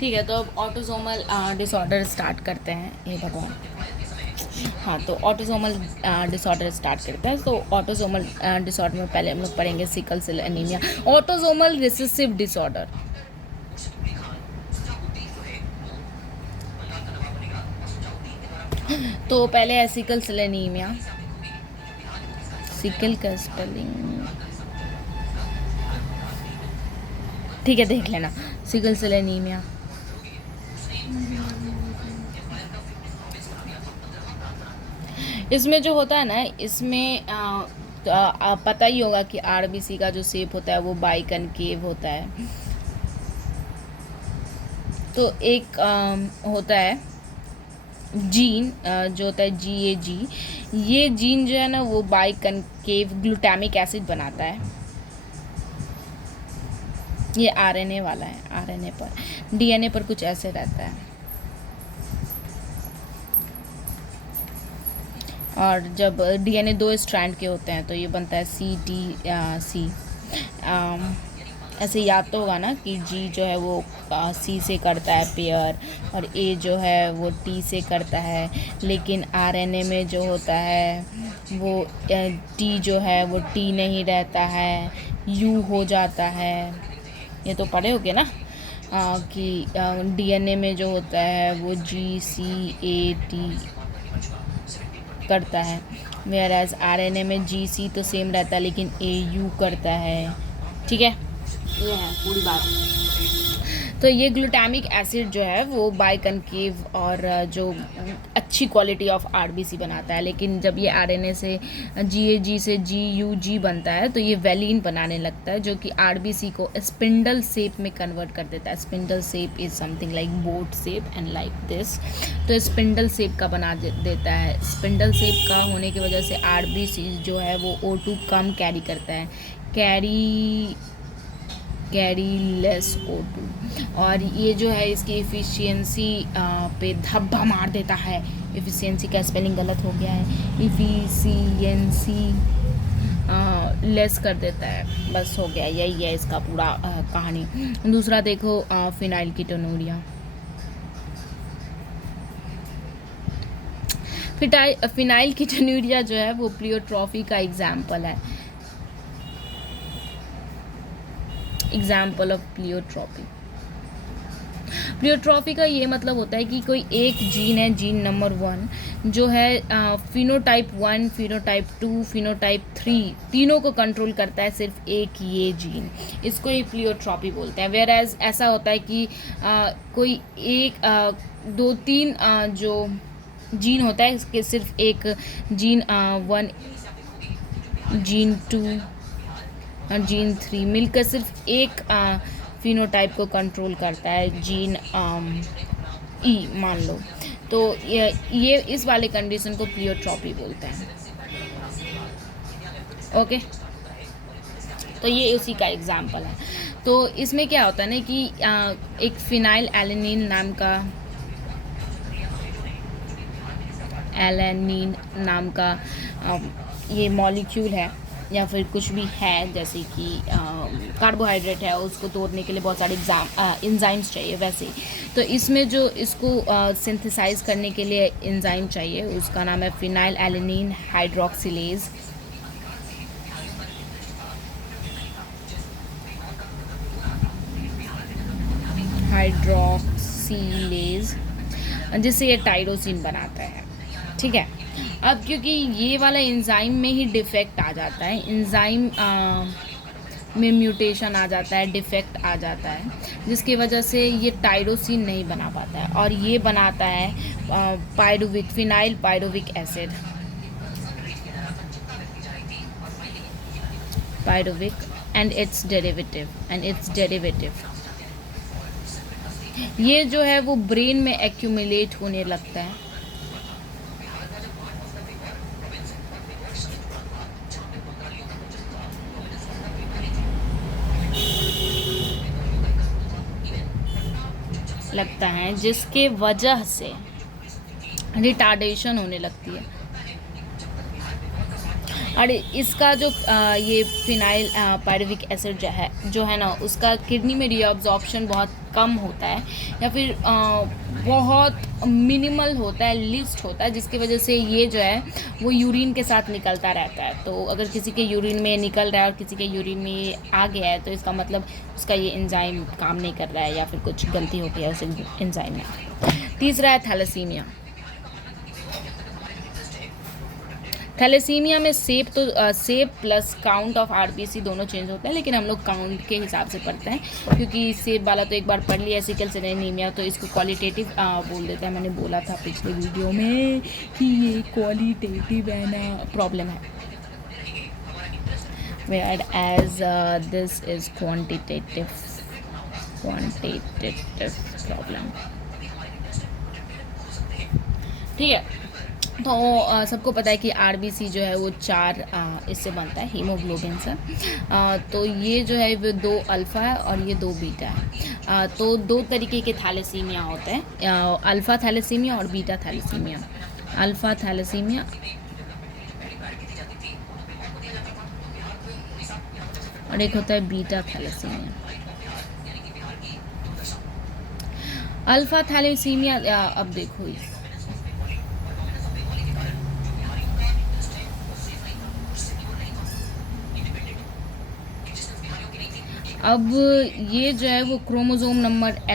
ठीक है, तो अब ऑटोसोमल डिसऑर्डर स्टार्ट करते हैं। ये भगवान, हाँ, तो ऑटोसोमल डिसऑर्डर स्टार्ट करते हैं। तो ऑटोसोमल डिसऑर्डर में पहले हम लोग पढ़ेंगे sickle cell anaemia, autosomal recessive disorder. तो पहले है सिकल सेल एनीमिया। सिकल का स्पेलिंग ठीक है, देख लेना। सिकल सेल एनीमिया इसमें जो होता है ना, इसमें पता ही होगा कि आरबीसी का जो शेप होता है वो बाई कनकेव होता है। तो एक होता है जीन, जो होता है GAG, ये जीन जो है ना वो बाई कनकेव ग्लूटामिक एसिड बनाता है। ये RNA वाला है, RNA पर, DNA पर कुछ ऐसे रहता है। और जब DNA 2 स्ट्रैंड के होते हैं तो ये बनता है CTC। ऐसे याद तो होगा ना कि G जो है वो C से करता है पेयर, और A जो है वो T से करता है। लेकिन RNA में जो होता है वो T जो है वो T नहीं रहता है, U हो जाता है। ये तो पढ़े होगे ना कि DNA में जो होता है वो GCAT करता है, वेयर एज RNA में GC तो सेम रहता है लेकिन AU करता है। ठीक है, ये है पूरी बात। तो ये ग्लूटामिक एसिड जो है वो बाइकनकेव और जो अच्छी क्वालिटी ऑफ आरबीसी बनाता है। लेकिन जब ये आरएनए से GAG से GUG बनता है तो ये वेलिन बनाने लगता है, जो कि आरबीसी को स्पिंडल शेप में कन्वर्ट कर देता है। Spindle shape is something like boat shape and like this. तो स्पिंडल शेप का बना देता है। स्पिंडल शेप का होने की वजह से आरबीसी जो है वो O2 कम कैरी करता है, कैरी लेस O2। और ये जो है इसकी एफिशिएंसी पे धब्बा मार देता है। एफिशिएंसी का स्पेलिंग गलत हो गया है, एफिशिएंसी लेस कर देता है। बस हो गया, यही है इसका पूरा कहानी। दूसरा देखो फिनाइलकीटोनुरिया। फिनाइलकीटोनुरिया जो है वो प्लियोट्रॉफी का एग्जाम्पल है। Example of प्लियोट्रॉफी। प्लियोट्रॉफी का ये मतलब होता है कि कोई एक जीन है, जीन नंबर 1, जो है फिनोटाइप 1, फिनोटाइप 2, फिनोटाइप 3 तीनों को कंट्रोल करता है सिर्फ एक ये जीन। इसको ही प्लियोट्रॉफी बोलते हैं। वेयर एज ऐसा होता है कि कोई एक 2-3 जो जीन होता है इसके सिर्फ एक जीन 1, जीन 2 और जीन 3 मिलकर सिर्फ एक फिनोटाइप को कंट्रोल करता है, जीन E मान लो। तो ये इस वाले कंडीशन को प्लियोट्रॉपी बोलते हैं। ओके, तो ये उसी का एग्जाम्पल है। तो इसमें क्या होता है ना कि एक फिनाइल एलेनिन नाम का ये मॉलिक्यूल है या फिर कुछ भी है, जैसे कि कार्बोहाइड्रेट है, उसको तोड़ने के लिए बहुत सारे एंजाइम्स चाहिए वैसे ही। तो इसमें जो इसको सिंथेसाइज करने के लिए एंजाइम चाहिए उसका नाम है फिनाइल एलेनिन हाइड्रोक्सिलेज। जिससे ये टाइरोसिन बनाता है। ठीक है, अब क्योंकि ये वाला एंजाइम में ही डिफेक्ट आ जाता है, एंजाइम में म्यूटेशन आ जाता है, डिफेक्ट आ जाता है, जिसकी वजह से ये टाइरोसिन नहीं बना पाता है और ये बनाता है phenyl pyruvic acid, and it's derivative. ये जो है वो ब्रेन में एक्यूमुलेट होने लगता है। जिसके वजह से रिटार्डेशन होने लगती है। और इसका जो ये फिनाइल पायरुविक एसिड जो है ना, उसका किडनी में रीअब्जॉर्प्शन बहुत कम होता है, या फिर बहुत मिनिमल होता है, लिस्ट होता है, जिसकी वजह से ये जो है वो यूरिन के साथ निकलता रहता है। तो अगर किसी के यूरिन में निकल रहा है और किसी के यूरिन में ये आ गया है, तो इसका मतलब उसका ये एंजाइम काम नहीं कर रहा है, या फिर कुछ गलती हो गई है उस एंजाइम में। तीसरा है थैलेसीमिया। थैलेसीमिया में सेप प्लस काउंट ऑफ आरबीसी दोनों चेंज होते हैं, लेकिन हम लोग काउंट के हिसाब से पढ़ते हैं, क्योंकि सेप वाला तो एक बार पढ़ लिया, सिकल सेल एनीमिया, तो इसको क्वालिटेटिव बोल देते हैं। मैंने बोला था पिछले वीडियो में कि ये क्वालिटेटिव है ना प्रॉब्लम है, whereas this is quantitative problem. ठीक है, तो सबको पता है कि आरबीसी जो है वो 4 इससे बनता है, हीमोग्लोबिन से। तो ये जो है वो 2 अल्फ़ा है और ये 2 बीटा है। तो 2 तरीके के थैलेसीमिया होते हैं, अल्फ़ा थैलेसीमिया और बीटा थैलेसीमिया। अल्फ़ा थैलेसीमिया और एक होता है बीटा थैलेसीमिया। अल्फ़ा थैलेसीमिया अब देखो, अब ये जो है वो क्रोमोसोम नंबर